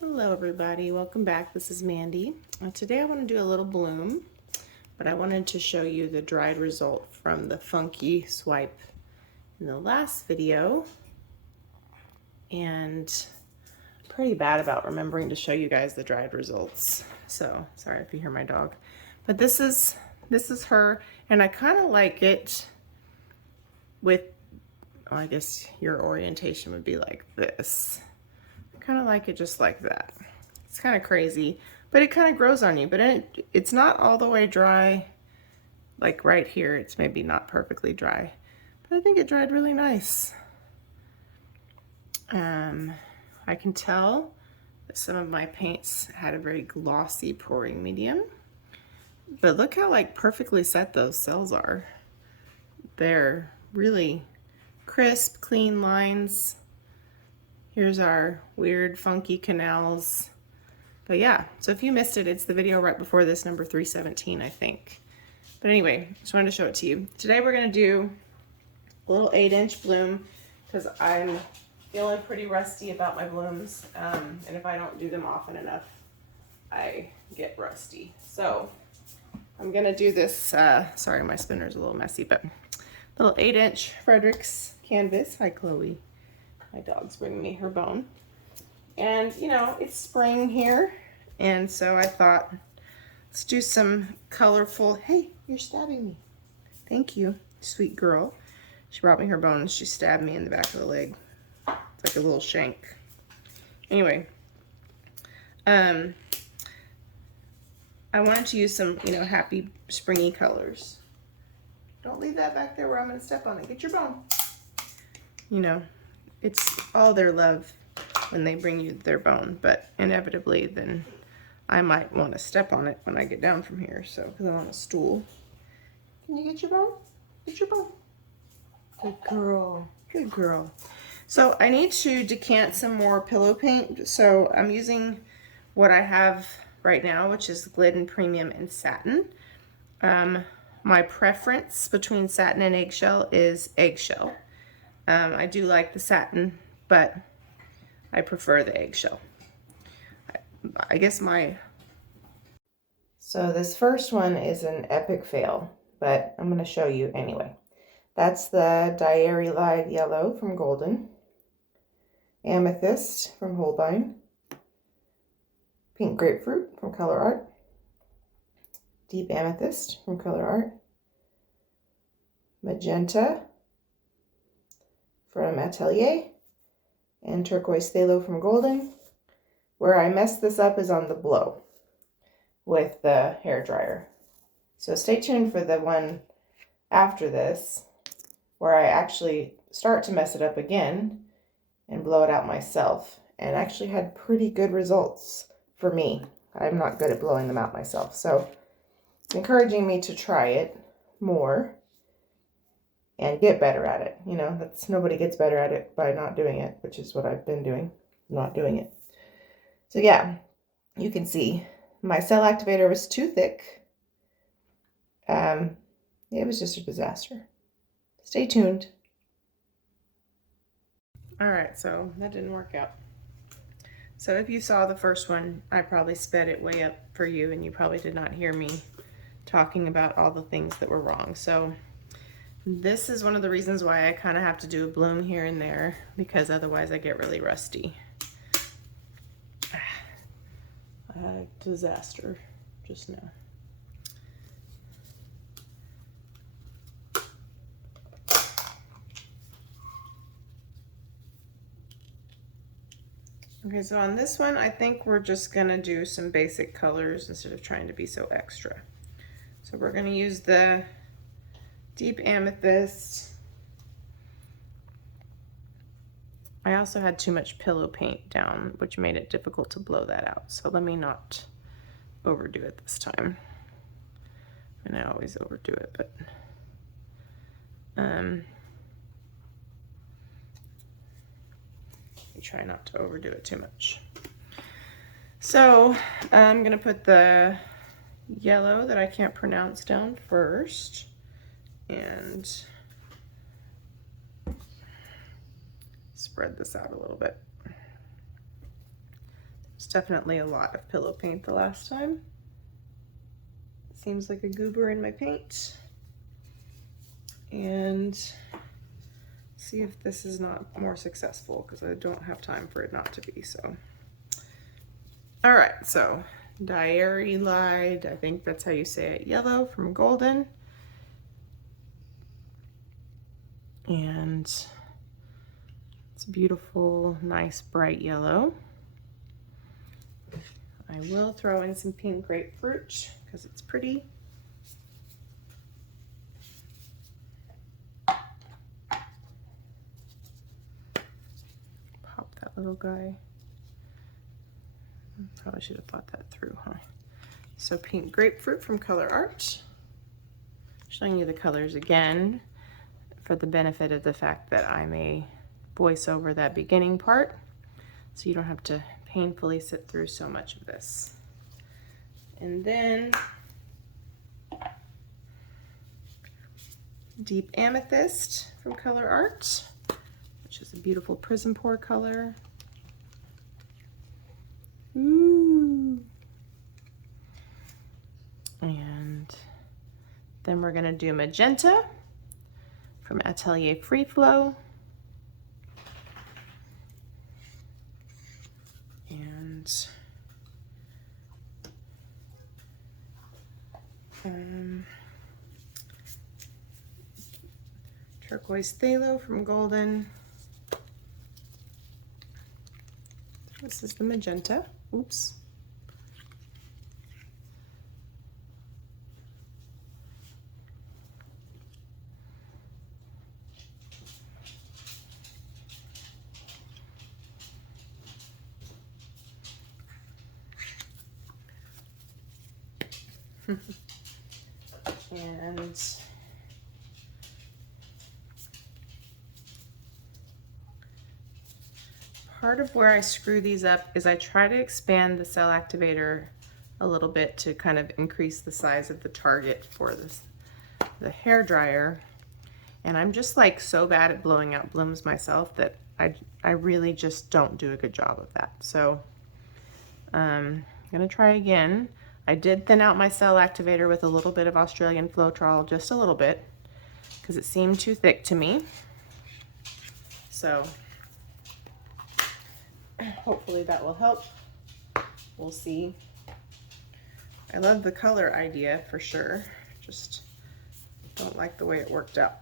Hello everybody, welcome back. This is Mandy. Today I want to do a little bloom, but I wanted to show you the dried result from the funky swipe in the last video. And I'm pretty bad about remembering to show you guys the dried results. So sorry if you hear my dog. But this is her, and I kind of like it with, well, I guess your orientation would be like this. Kind of like it just like that. It's kind of crazy, but it kind of grows on you, but it's not all the way dry. Like right here, it's maybe not perfectly dry, but I think it dried really nice. I can tell that some of my paints had a very glossy pouring medium, but look how like perfectly set those cells are. They're really crisp, clean lines. Here's our weird funky canals. But yeah, so if you missed it, it's the video right before this, number 317, I think. But anyway, just wanted to show it to you. Today we're gonna do a little 8-inch bloom because I'm feeling pretty rusty about my blooms. And if I don't do them often enough, I get rusty. So I'm gonna do this, sorry, my spinner's a little messy, but little 8-inch Frederick's canvas. Hi, Chloe. My dog's bringing me her bone. And you know, it's spring here, and so I thought, let's do some colorful, hey, you're stabbing me. Thank you, sweet girl. She brought me her bone and she stabbed me in the back of the leg. It's like a little shank. Anyway, I wanted to use some, you know, happy springy colors. Don't leave that back there where I'm gonna step on it. Get your bone. You know, it's all their love when they bring you their bone, but inevitably then I might want to step on it when I get down from here, so because I'm on a stool. Can you get your bone? Get your bone. Good girl. Good girl. So I need to decant some more pillow paint, so I'm using what I have right now, which is Glidden Premium and Satin. My preference between satin and eggshell is eggshell. I do like the satin, but I prefer the eggshell. I guess So this first one is an epic fail, but I'm going to show you anyway. That's the Diarylide yellow from Golden, Amethyst from Holbein, Pink Grapefruit from Colourarte, Deep Amethyst from Colourarte, Magenta from Atelier, and Turquoise Pthalo from Golden. Where I messed this up is on the blow with the hair dryer. So stay tuned for the one after this, where I actually start to mess it up again and blow it out myself, and actually had pretty good results for me. I'm not good at blowing them out myself, so it's encouraging me to try it more and get better at it. You know, that's, nobody gets better at it by not doing it, which is what I've been doing, not doing it. So yeah, you can see my cell activator was too thick. It was just a disaster. Stay tuned. All right, so that didn't work out. So if you saw the first one, I probably sped it way up for you, and you probably did not hear me talking about all the things that were wrong. So this is one of the reasons why I kind of have to do a bloom here and there, because otherwise I get really rusty. I had a disaster just now. Okay, so on this one, I think we're just gonna do some basic colors instead of trying to be so extra. So we're gonna use the Deep Amethyst. I also had too much pillow paint down, which made it difficult to blow that out. So let me not overdo it this time. And I always overdo it, but try not to overdo it too much. So I'm gonna put the yellow that I can't pronounce down first, and spread this out a little bit. There's definitely a lot of pillow paint the last time. Seems like a goober in my paint. And see if this is not more successful, because I don't have time for it not to be. So, all right, so Diarylide, I think that's how you say it, yellow from Golden. And it's beautiful, nice, bright yellow. I will throw in some pink grapefruit because it's pretty. Pop that little guy. Probably should have thought that through, huh? So pink grapefruit from Colourarte. Showing you the colors again for the benefit of the fact that I may voice over that beginning part, so you don't have to painfully sit through so much of this. And then Deep Amethyst from Colourarte, which is a beautiful PrizmPour color. Ooh. And then we're gonna do Magenta from Atelier Free Flow. And Turquoise Pthalo from Golden. This is the Magenta. Oops. And part of where I screw these up is I try to expand the cell activator a little bit to kind of increase the size of the target for the hair dryer. And I'm just like so bad at blowing out blooms myself that I really just don't do a good job of that. So I'm gonna try again. I did thin out my cell activator with a little bit of Australian Floetrol, just a little bit, because it seemed too thick to me. So hopefully that will help. We'll see. I love the color idea for sure. Just don't like the way it worked out.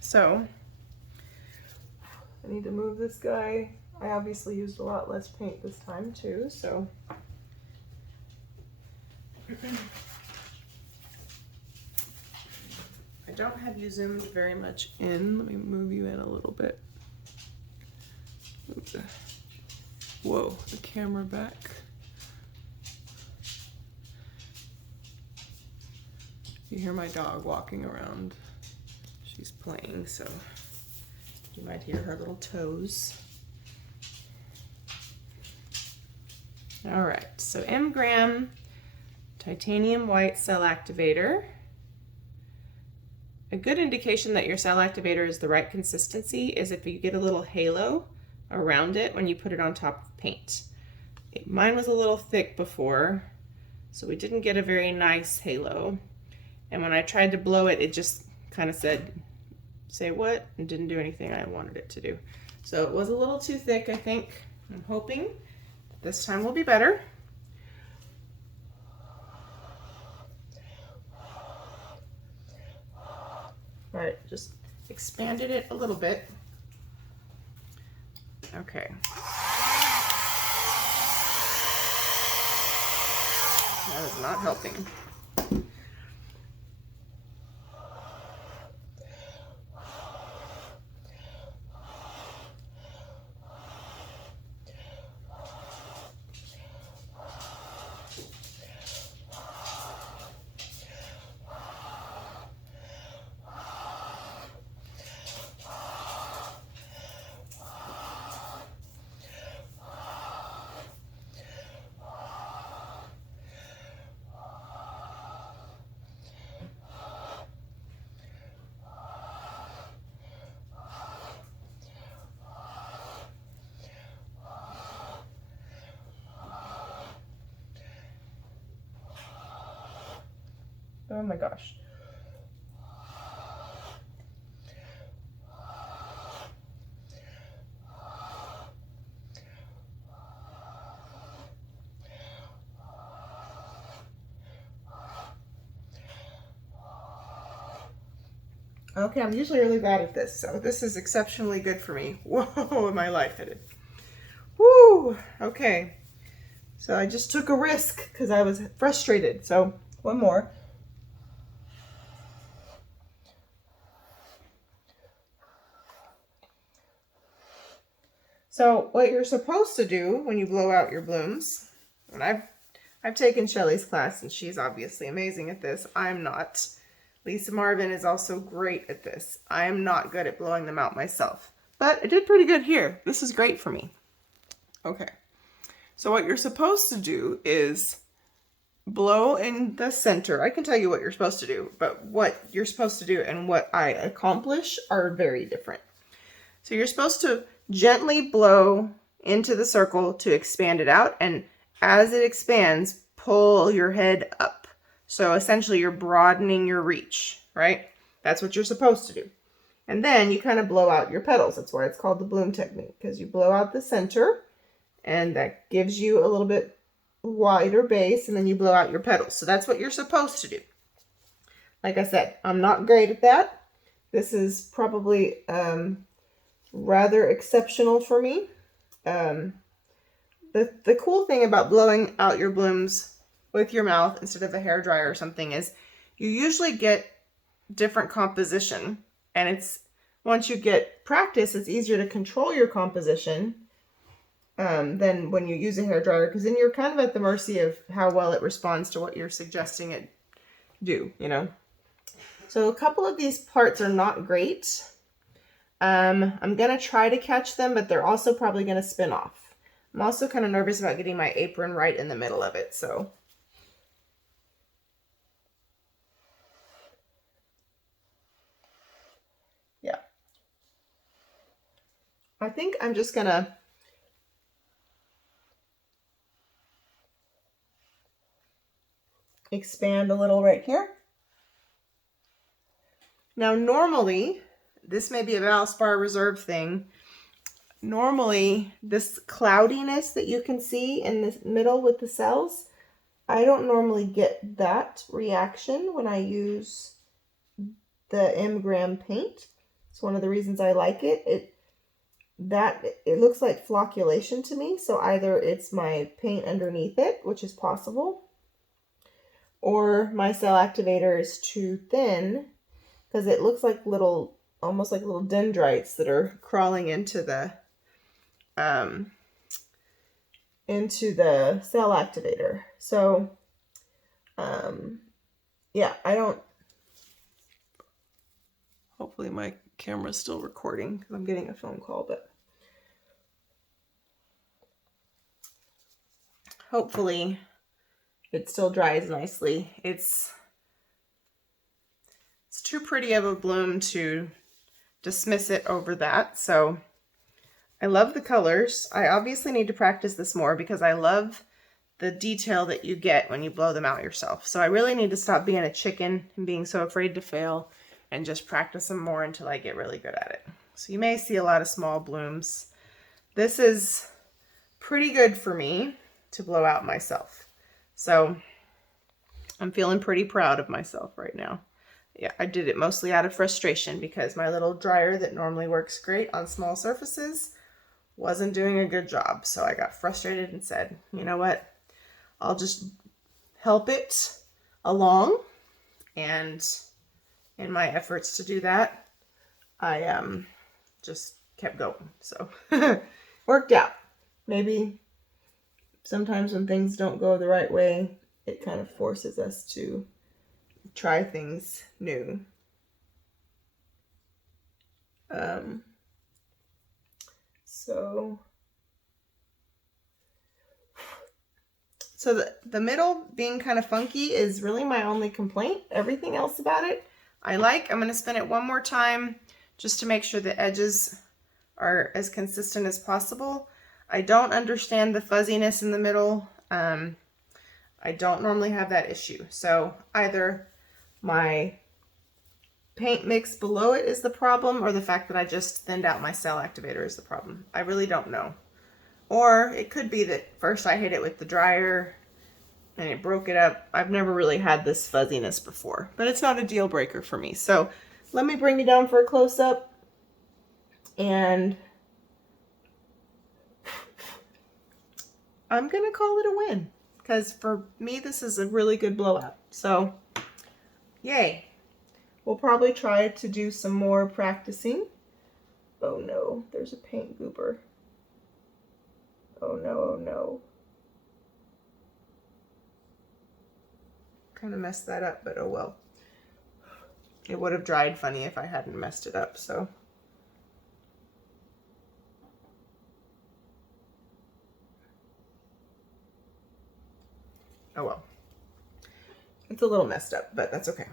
So I need to move this guy. I obviously used a lot less paint this time too, so. I don't have you zoomed very much in. Let me move you in a little bit. Whoa, the camera back. You hear my dog walking around. She's playing, so you might hear her little toes. All right, so M-Gram titanium white cell activator. A good indication that your cell activator is the right consistency is if you get a little halo around it when you put it on top of paint. Mine was a little thick before, so we didn't get a very nice halo. And when I tried to blow it, it just kind of said, say what? And didn't do anything I wanted it to do. So it was a little too thick, I think. I'm hoping this time will be better. All right, just expanded it a little bit. Okay. That is not helping. Oh my gosh. Okay, I'm usually really bad at this, so this is exceptionally good for me. Whoa, am I lightheaded? Woo! Okay, so I just took a risk because I was frustrated. So one more. So what you're supposed to do when you blow out your blooms, and I've taken Shelly's class and she's obviously amazing at this. I'm not. Lisa Marvin is also great at this. I am not good at blowing them out myself, but I did pretty good here. This is great for me. Okay, so what you're supposed to do is blow in the center. I can tell you what you're supposed to do, but what you're supposed to do and what I accomplish are very different. So you're supposed to gently blow into the circle to expand it out, and as it expands, pull your head up. So essentially you're broadening your reach, right? That's what you're supposed to do. And then you kind of blow out your petals. That's why it's called the bloom technique, because you blow out the center and that gives you a little bit wider base, and then you blow out your petals. So that's what you're supposed to do. Like I said, I'm not great at that. This is probably rather exceptional for me. The cool thing about blowing out your blooms with your mouth instead of a hairdryer or something is you usually get different composition, and it's once you get practice, it's easier to control your composition than when you use a hairdryer, because then you're kind of at the mercy of how well it responds to what you're suggesting it do, you know. So a couple of these parts are not great. I'm going to try to catch them, but they're also probably going to spin off. I'm also kind of nervous about getting my apron right in the middle of it, so. Yeah. I think I'm just going to expand a little right here. Now, normally, this may be a Valspar Reserve thing. Normally, this cloudiness that you can see in the middle with the cells, I don't normally get that reaction when I use the M-Gram paint. It's one of the reasons I like it. It looks like flocculation to me, so either it's my paint underneath it, which is possible, or my cell activator is too thin, because it looks like almost like little dendrites that are crawling into the cell activator. So, yeah, hopefully my camera's still recording because I'm getting a phone call, but hopefully it still dries nicely. It's too pretty of a bloom to dismiss it over that. So I love the colors. I obviously need to practice this more because I love the detail that you get when you blow them out yourself. So I really need to stop being a chicken and being so afraid to fail and just practice them more until I get really good at it. So you may see a lot of small blooms. This is pretty good for me to blow out myself. So I'm feeling pretty proud of myself right now. Yeah, I did it mostly out of frustration because my little dryer that normally works great on small surfaces wasn't doing a good job. So I got frustrated and said, you know what, I'll just help it along. And in my efforts to do that, I just kept going. So worked out. Maybe sometimes when things don't go the right way, it kind of forces us to try things new. So the middle being kind of funky is really my only complaint. Everything else about it I like. I'm going to spin it one more time just to make sure the edges are as consistent as possible. I don't understand the fuzziness in the middle. I don't normally have that issue. So either my paint mix below it is the problem, or the fact that I just thinned out my cell activator is the problem. I really don't know. Or it could be that first I hit it with the dryer and it broke it up. I've never really had this fuzziness before, but it's not a deal breaker for me. So let me bring you down for a close-up, and I'm gonna call it a win, because for me this is a really good blowout. So yay. We'll probably try to do some more practicing. Oh no, there's a paint goober. Oh no, oh no. Kind of messed that up, but oh well. It would have dried funny if I hadn't messed it up, so. Oh well. It's a little messed up, but that's okay.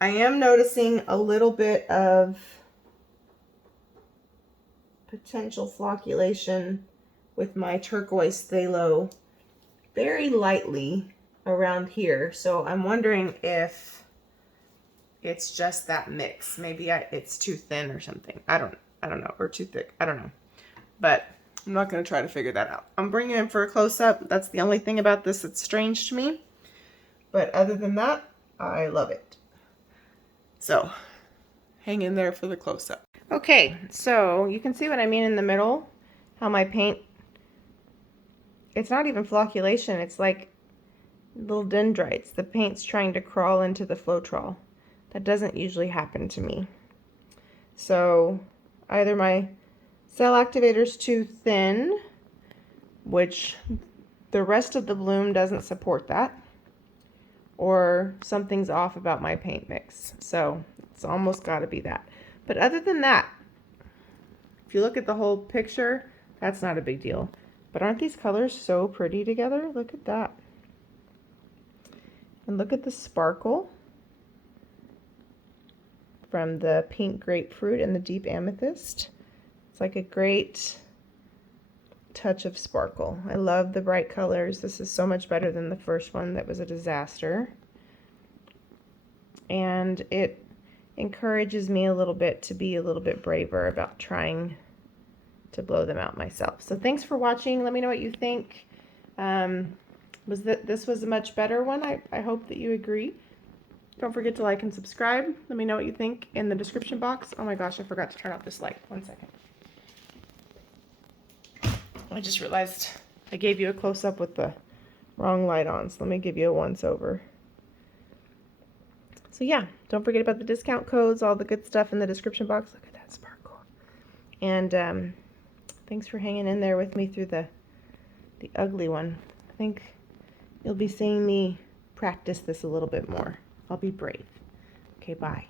I am noticing a little bit of potential flocculation with my turquoise phthalo very lightly around here. So I'm wondering if it's just that mix. Maybe it's too thin or something. I don't know, or too thick. I don't know. But I'm not going to try to figure that out. I'm bringing it in for a close-up. That's the only thing about this that's strange to me. But other than that, I love it. So hang in there for the close-up. Okay, so you can see what I mean in the middle, how my paint, it's not even flocculation, it's like little dendrites. The paint's trying to crawl into the Floetrol. That doesn't usually happen to me. So either my cell activator's too thin, which the rest of the bloom doesn't support that, or something's off about my paint mix. So it's almost got to be that. But other than that, if you look at the whole picture, that's not a big deal. But aren't these colors so pretty together? Look at that. And look at the sparkle from the pink grapefruit and the deep amethyst. It's like a great touch of sparkle. I love the bright colors. This is so much better than the first one that was a disaster. And it encourages me a little bit to be a little bit braver about trying to blow them out myself. So thanks for watching. Let me know what you think. This was a much better one. I hope that you agree. Don't forget to like and subscribe. Let me know what you think in the description box. Oh my gosh, I forgot to turn off this light. 1 second. I just realized I gave you a close-up with the wrong light on, so let me give you a once-over. So yeah, don't forget about the discount codes, all the good stuff in the description box. Look at that sparkle. And thanks for hanging in there with me through the ugly one. I think you'll be seeing me practice this a little bit more. I'll be brave. Okay, bye.